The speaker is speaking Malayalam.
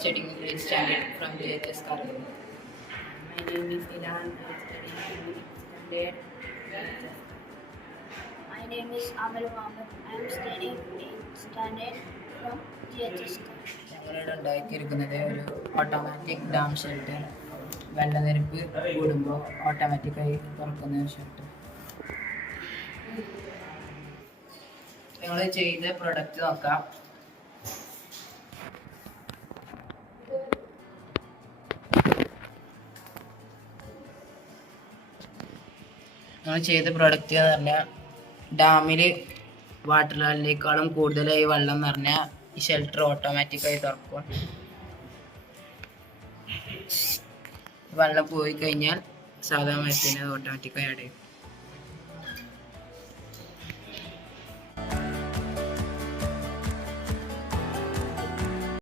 studying in 8th standard from JHS Karur. My name is Ilan. I am studying in 8th standard. My name is Amal Mohammed. I am studying 8th standard from GHS. ഞങ്ങളിവിടെ ഉണ്ടാക്കിയിരിക്കുന്നത് ഒരു ഓട്ടോമാറ്റിക് ഡാം ഷെൽട്ടർ. വെള്ളനിരപ്പ് കൂടുമ്പോൾ ഓട്ടോമാറ്റിക്കായി തുറക്കുന്ന ഒരു ഷെൽട്ടർ. ഞങ്ങൾ ചെയ്ത പ്രൊഡക്റ്റ് നോക്കാം. ഞങ്ങൾ ചെയ്ത പ്രൊഡക്റ്റ് എന്ന് പറഞ്ഞാൽ ഡാമിൽ വാട്ടർ ലെവലിനേക്കാളും കൂടുതലായി വെള്ളം നിറഞ്ഞാൽ ഈ ഷെൽട്ടർ ഓട്ടോമാറ്റിക്കായി തുറക്കും. വെള്ളം പോയി കഴിഞ്ഞാൽ സാധാരണ മരത്തിന് ഓട്ടോമാറ്റിക്കായി അടയും.